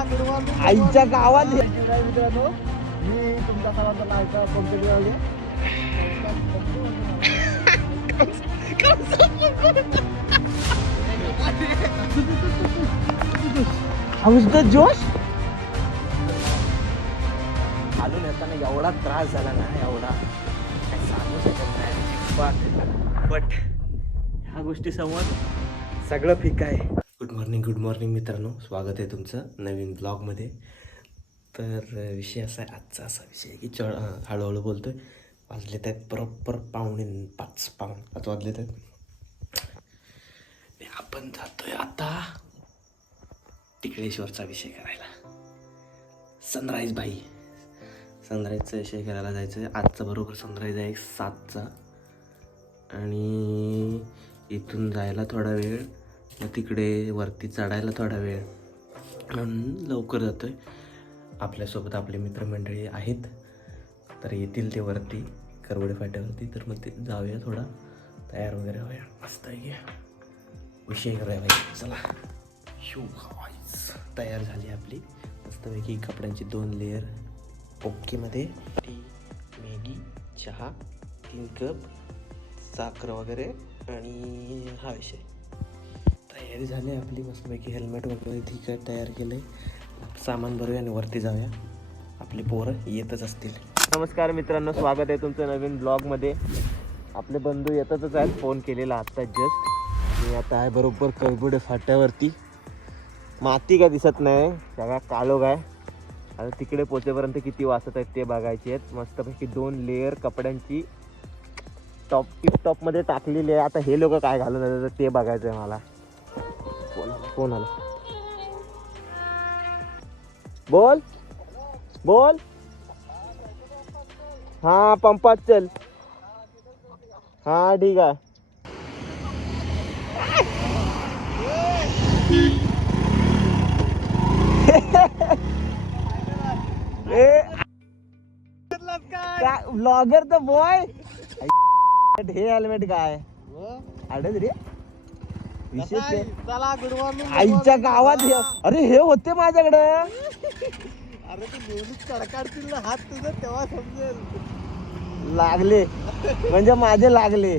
आईच्या गावात मित्रांनो, मी तुमच्या सर्वांचा लाडका पंकज रावले. जोश हालून येताना एवढा त्रास झाला ना, एवढा काही सांगू शकत नाही. बट ह्या गोष्टी समोर सगळं फिक आहे. गुड मॉर्निंग मित्रांनो, स्वागत आहे तुमचं नवीन ब्लॉगमध्ये. तर विषय असा आहे, आजचा असा विषय आहे की हळूहळू बोलतोय. वाजलेत आहेत बरोबर 4:45 वाजलेत आहेत. आपण जातोय आता टिकळेश्वरचा विषय करायला. सनराईजचा विषय करायला जायचं आहे. आजचा बरोबर सनराईज आहे 7चा आणि इथून जायला थोडा वेळ, मग तिकडे वरती चढायला थोडा वेळ, लवकर जातो आहे. आपल्यासोबत आपले मित्रमंडळी आहेत, तर येतील ते वरती करवडे फाट्यावरती. तर मग ते जाऊया, थोडा तयार वगैरे होऊया, मस्त आहे विषय करूया भाई. चला शू तयार झाली आपली मस्तपैकी. कपड्यांची 2 लेअर ओकेमध्ये, टी, मॅगी, चहा, 3 कप, साखर वगैरे आणि हा विषय. तयारी झाली आपली मस्तपैकी. हेल्मेट वगैरे ठीक आहे, तयार केलं आहे. सामान भरूया आणि वरती जाऊया. आपली पोरं येतच असतील. नमस्कार मित्रांनो, स्वागत आहे तुमचं नवीन ब्लॉगमध्ये. आपले बंधू येतातच आहेत, फोन केलेला आत्ता जस्ट. मी आता आहे बरोबर करवडे फाट्यावरती. माती काय दिसत नाही, सगळा काळोख आहे. आता तिकडे पोचेपर्यंत किती वाजत आहेत ते बघायचे आहेत. मस्तपैकी 2 लेअर कपड्यांची टॉपमध्ये टाकलेली आहे. आता हे लोक काय घालून जातात ते बघायचं आहे मला. फोन आला. बोल. हा, पंपात चल. हा ठीक आहे. ब्लॉगर तर बॉय. हे हेल्मेट काय आडच रे विशेष. चला, गुड मॉर्निंग. आईच्या गावात अरे हे होते माझ्याकडं. अरे तू नेहमीच कडकाडतील हात तुझं, तेव्हा समजेल. लागले म्हणजे माझे लागले.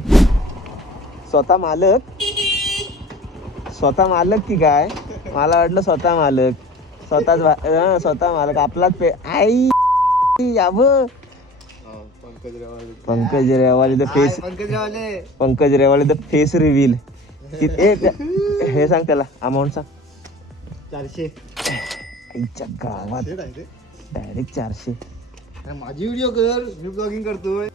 स्वतः मालक की काय, मला वाटलं स्वतः मालक. स्वतः मालक आपलाच पे. आई याव पंकज रेवाले द फेस रिव्हील. हे सांग, त्याला अमाऊंट सांग. 400. आईच्या गावात डायरेक्ट 400. माझी व्हिडिओ कर, मी ब्लॉगिंग करतोय.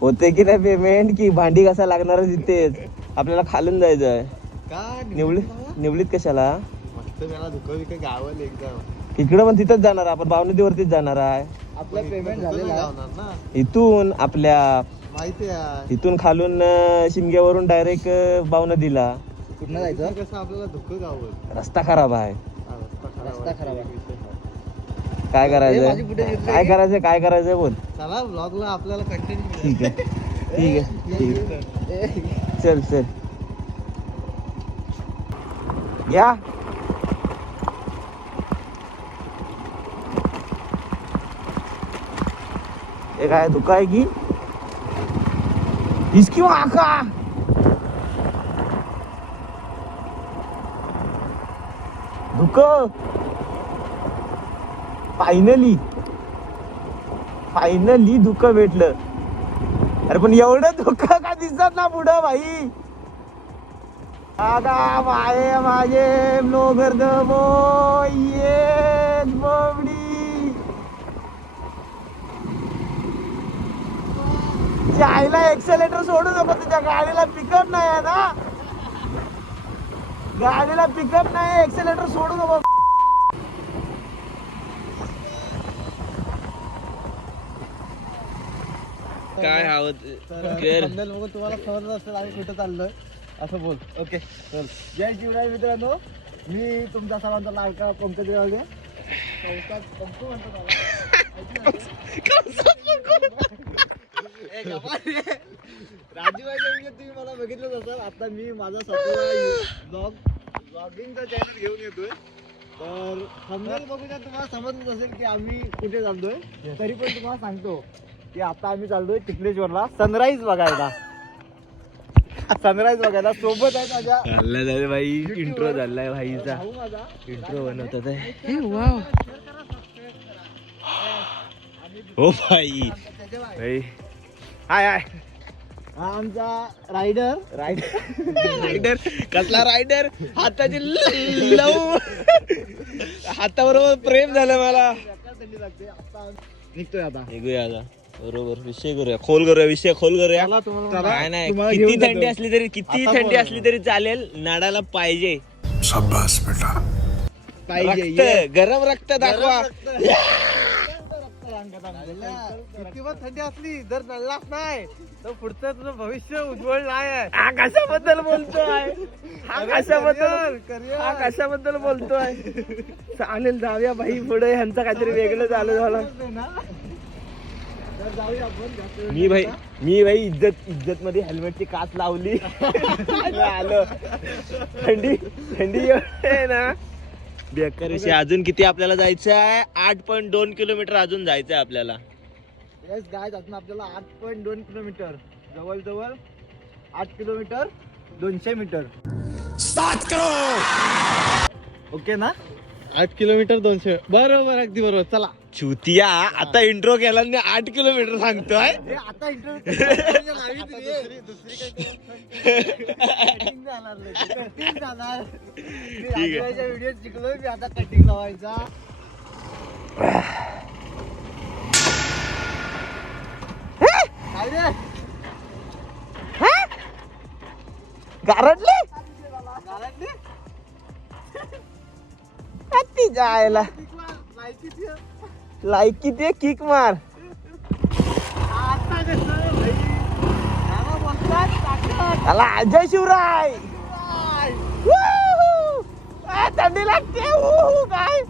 होते की नाही पेमेंट, की भांडी कसा लागणार तिथेच आपल्याला खालून जायचं आहे. का निवलीत कशाला? मस्त मला दुःख गावल एकदम. इकडं पण तिथंच जाणार आपण, बावनदीवरतीच जाणार आहे. आपलं पेमेंट झालेलं ना इथून आपल्या माहिती आहे. इथून खालून शिमग्यावरून डायरेक्ट बावनदीला कुठं जायचं, कसं आपल्याला दुःख गावल. रस्ता खराब आहे. रस्ता खराब आहे. काय करायचंय बोल. चला ब्लॉगला आपल्याला कंटेंट. ठीक आहे. चल या. हे काय धुका आहे की इसकी आका. धुक फायनली धुक भेटलं. अरे पण एवढं धुक का दिसत ना पुढं भाई. दादा माये माझे लोगर येत बोबडी. जायला एक्सेलेटर सोडू नको, तुझ्या गाडीला पिकअप नाही आहे ना. गाडीला पिकअप नाही, एक्सेलेटर सोडू नको. काय हवं तुम्हाला समजलं असेल आम्ही कुठं चाललोय, असं बोल. ओके चल. जय शिवराय मित्रांनो, मी तुमच्या सर्वांचा लाडका पंकज रावले. राजूबाईच्या व्हिडिओ तुम्ही मला बघितलंच असाल. आता मी माझा स्वतःला ब्लॉगिंगचा चॅनल घेऊन येतोय. तर थंबनेल बघून तुम्हाला समजत असेल की आम्ही कुठे चाललोय. तरी पण तुम्हाला सांगतो की आता आम्ही चाललोय टिकलेश्वरला सनराईज बघायला. सनराईज बघायला सोबत आहे माझ्या चाललाय भाई, इंट्रो झालाय भाईचा. भाऊ माझा इंट्रो बनवतात आहे. वाव हो भाई. भाई हाय हाय. हा आमचा रायडर रायडर कसला रायडर. हाताची लव हाताबरोबर प्रेम झालं मला. थंडी लागते. आता निघतोय आता. निघूया आता. बरोबर विषय करूया, खोल करूया, विषय खोल करूया. चला तुम्हाला काय नाही, तुम्हाला किती घेऊन थंडी जातो. असली तरी, किती आता थंडी बोला. असली तरी चालेल, नाडाला पाहिजे शाबाश बेटा. पाहिजे रक्त, गरम रक्त दाखवा. किती पण थंडी असली जर नळलाच नाही तर पुढचं तुझं भविष्य उज्ज्वल नाही आहे. हा कशाबद्दल बोलतोय, हा कशाबद्दल, करिअर हा कशाबद्दल बोलतोय. चालेल जाऊया भाई पुढे. ह्यांचं काहीतरी वेगळं चालू झालं. तर जाऊया आपण जास्त वेळ मी भाई, नाही मी भाई इज्जत मध्ये हेल्मेटची काच लावली. आलो. थंडी थंडी आहे ना बेकार विषय. अजून किती आपल्याला जायचं आहे? 8.2 किलोमीटर अजून जायचं आहे आपल्याला. येस गाइस, अजून आपल्याला 8.2 किलोमीटर, जवळजवळ 8 किलोमीटर 200 मीटर. ओके ना? 8 किलोमीटर 200 बरोबर, अगदी बरोबर. चला चुतिया, आता इंट्रो केला आणि 8 किलोमीटर सांगतोय. हे आता इंटरव्ह्यू व्हिडिओ शिकलोय मी आता कटिंग लावायचा. काय रे? गारटले गारटली? ती जायला लायकीची आहे. लायकी ते किक मार. आता कसं भाई? नाना बोलतात ताकद. त्याला अजय शिवराय. काय? Woohoo! थंडी लागते. Woohoo! काय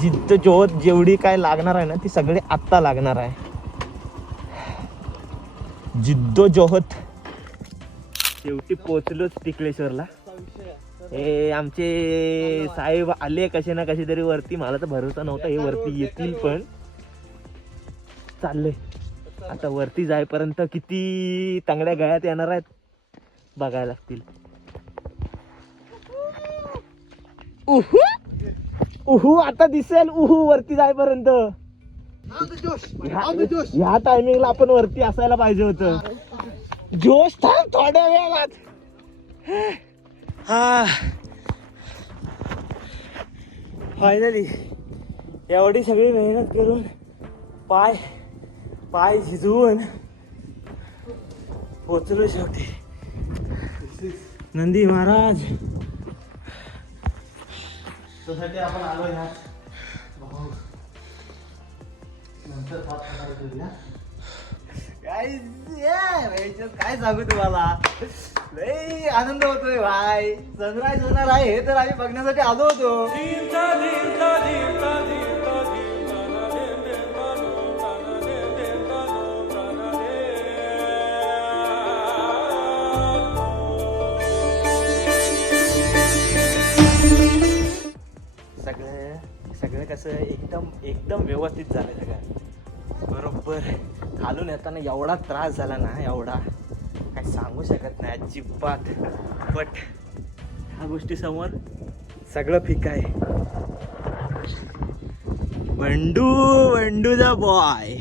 जिद्द जोहद जेवढी काय लागणार आहे ना ती सगळी आत्ता लागणार आहे. जिद्दो जोहद. शेवटी पोचलोच टिकलेश्वरला. हे आमचे साहेब आले कसे ना कसे तरी वरती. मला तर भरोसा नव्हता हे वरती येतील, पण चालले. आता वरती जाईपर्यंत किती तांगड्या गळ्यात येणार आहेत बघायला लागतील. उहू उहू आता दिसेल. उहू वरती जाईपर्यंत. ह्या टायमिंगला आपण वरती असायला पाहिजे होतं. जोश थांब थोड्या वेळात. हा फायनली एवढी सगळी मेहनत करून पाय झिजवून पोचलो शेवटी. नंदी महाराज त्यासाठी आपण आलो ह्या नंतर काय सांगू तुम्हाला. लई आनंद होतोय भाई. सनराईज होणार आहे हे तर आम्ही बघण्यासाठी आलो होतो. सगळं कसं एकदम व्यवस्थित झालं सगळं बरोबर. खालून येताना एवढा त्रास झाला ना, एवढा काय सांगू शकत नाही अजिबात. बट ह्या गोष्टी समोर सगळं फिका आहे. Bandu the boy.